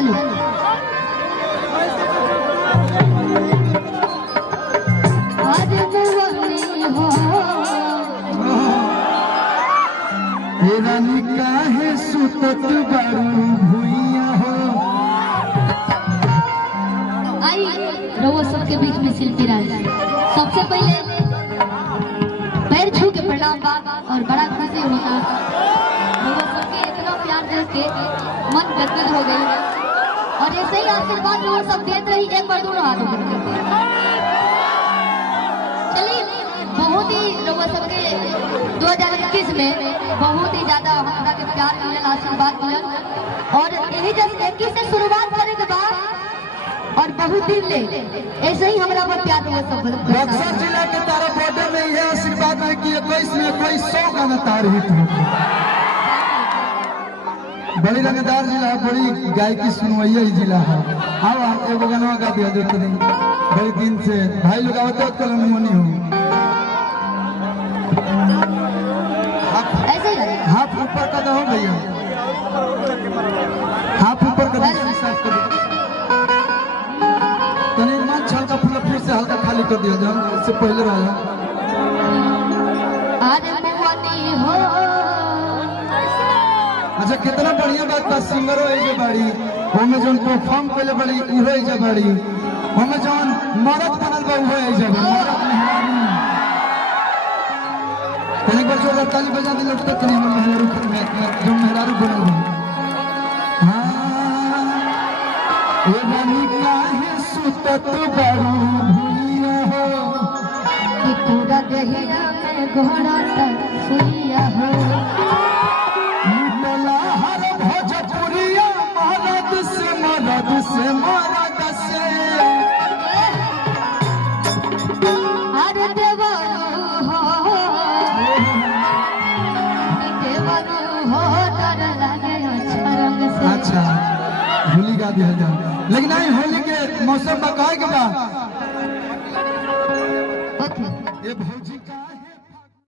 चलो आज बुवनी हो हे रानी काहे सुतत बारू भुइया हो। आई रवो सबके बीच में शिल्पी राज। सबसे पहले पैर छू के प्रणाम बा और बड़ा खुशी होता रवो सबके इतना प्यार देख के मन गदगद हो गई और ऐसे ही आशीर्वाद रवो सब देते रही। एक बार दोनों हाथों पर चलिए बहुत ही रवो सबके 2021 में बहुत ही ज्यादा हमरा के प्यार मिलल आशीर्वाद मिलल और यही जब 21 से शुरुआत करे के बाद और बहुत दिन ले ऐसे ही हमरा पर प्यार हुआ सब बक्सर जिला के तारा बॉर्डर में यह आशीर्वाद है कि 21 में कोई 100 गाना तार हिट हो। बड़ी रंगदार जिला है, बड़ी गायकी सुनवैया ही जिला है। आओ एगो गाना गा दिया जो तुम बड़ी दिन से भाई लोग आवत तो कल मुनी हो। ऐसे ही हाथ ऊपर कर दो भैया, हाथ ऊपर कर दो, साफ कर दो। तने मन छलका फूल फिर से हल्का खाली कर दिया जाओ, इससे पहले रहा आज बुवनी हो। अच्छा कितना बढ़िया बात बा। सिंगरो है जे बाड़ी ओमे जोन परफॉर्म कइले बाड़ी उहे जे बाड़ी ओमे जोन मरद बनल बा उहे जे मरद मेहरारू। तने बार जो ताली बजा दे लोग तक नहीं मेहरारू में जो मेहरारू बनल बा। हां ए रानी काहे सुतत बारू भुइया हो कि पूरा दहिया में घोड़ा तक सुइया हो। मुतला हर भोजपुरिया मरद से मरद से मरद से। अरे देवरू हो डर लगे रंग से। अच्छा होली गा दिया जाए, लेकिन नहीं होली के मौसम में कहे के बाद ओके ये भौजी